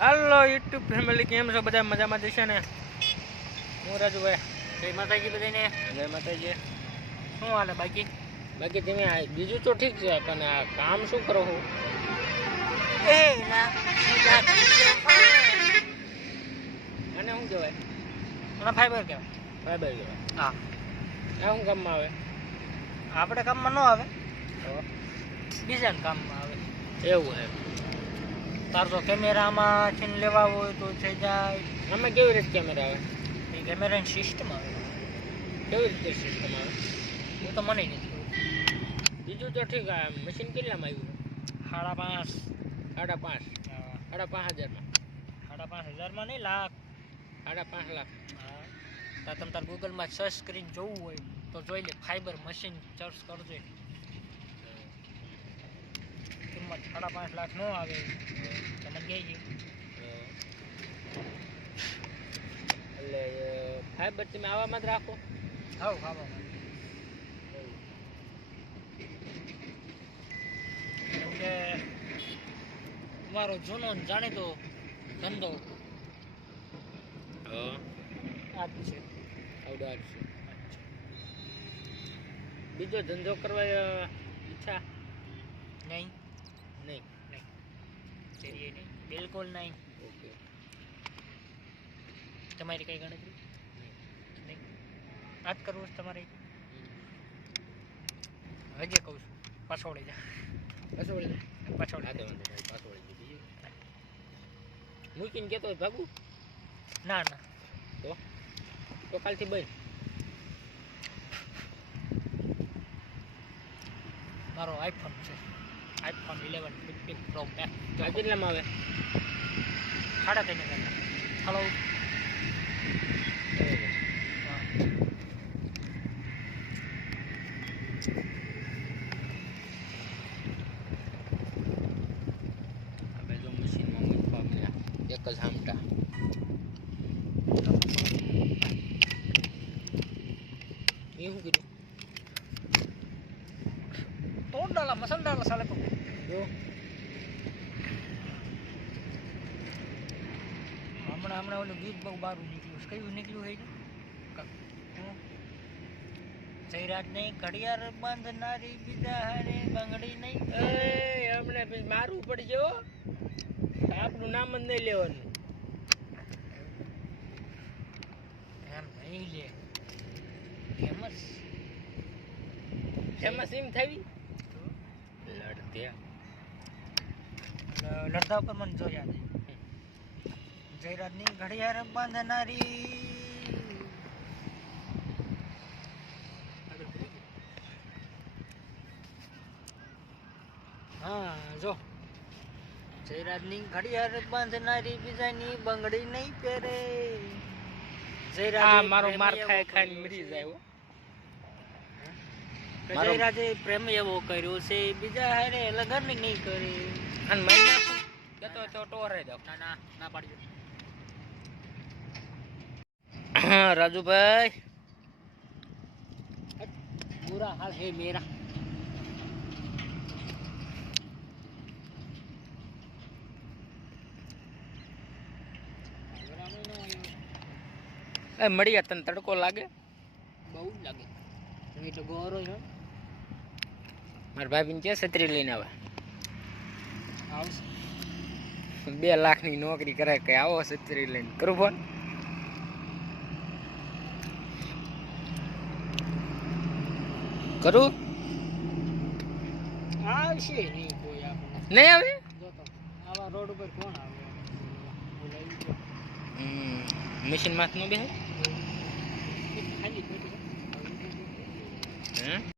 હાલો YouTube family, કેમ છો બધા? મજામાં જશે ને? હું રાજુભાઈ. જય માતાજી બધાને. જય માતાજી. શું હાલે બાકી? બાકી તમે બીજું તો ઠીક છે, પણ આ કામ શું કરો છો? અને શું કહેવાય? ફાઈબર કહેવાય. ફાઈબર કહેવાય. હા, આ શું કામમાં આવે? આપણે કામમાં ન આવે, બીજાને કામમાં આવે. એવું છે. તાર જો કેમેરામાં છે લેવા હોય તો થઈ જાય. આમાં કેવી રીતે કેમેરા આવે? એ કેમેરાની સિસ્ટમ આવે. કેવી રીતે સિસ્ટમ આવે? હું તો મને નથી ખબર. બીજું તો ઠીક. આ મશીન કેટલામાં આવ્યું? 5.5. 5.5. 5.5 હજારમાં? 5.5 નહીં, લાખ. 5.5 લાખ. હા, તો તમે તાર ગૂગલમાં સર્ચ કરીને જોવું હોય તો જોઈ લે. ફાઈબર મશીન સર્ચ કરજો. કિંમત 5.5 લાખ ન આવે તમને કહી દે. એટલે ફાઈબર તમે આવામાં જ રાખો? હા, ખાવામાં. કેમ કે તમારો જૂનો ને જાણીતો ધંધો આ જ છે. આવડાર છે. બીજો ધંધો કરવા ઈચ્છા નહીં? નહીં. નહીં, બિલકુલ નહીં. ઓકે. તમારી કઈ ગણતરી નહીં? આ જ કરવું છે તમારે? હજી કહું છું, પાછોડી જા. પાછોડી પાછોડી. મૂકીને કહેતો હોય ભાગું? ના ના, તો કાલથી બંધ. મારો આઈફોન છે, આઈફોન 11 15 પ્રો મેક્સ. આ કેટલામાં આવે? 3.5 હલો. હવે જો મશીનમાં મૂકવા મળ્યા એક જ હામટા. એ શું કર્યું? તોડ ડાલા મસાલા ડાલા સાલે કો જો હમણાં ઓલું ગીત બહુ બારું નીકળ્યું છે. કયું નીકળ્યું હોય? જયરાજ નહીં ઘડિયાળ બાંધનારી, બીજા હારે બંગડી નહીં. હમણે પછી મારવું પડશે હો. આપણું નામ જ નહીં લેવાનું. એમ નહીં લે, ફેમસ એમ થઈ લડતા ઉપર મને જો યાદ જયરાજની ઘડિયાળ બાંધનારી. હા જો, જયરાજની ઘડિયાળ બાંધનારી, બીજાની બંગડી નહીં પહેરે. મારો માર ખાઈને મરી જાય હો. જયરાજે પ્રેમ એવો કર્યો છે, બીજા હારે લગન નહીં કરે. અને મહિના કેતો તો ટોરે દો. ના ના પાડજો. રાજુભાઈ, बुरा हाल है मेरा. મળી તને તડકો લાગે? બહુ જ લાગે. એટલે ગોરો છે. મારા ભાભીને કે છત્રી લઈને આવે. આવશે. 2 લાખની નોકરી કરે કે આવો છત્રી લઈને. કરું ફોન? કરું? આવશે નહીં કોઈ આપણે. નહીં આવે? જોતો આવા રોડ ઉપર કોણ આવે? મશીન માં નો બેહે? ખાલી હે?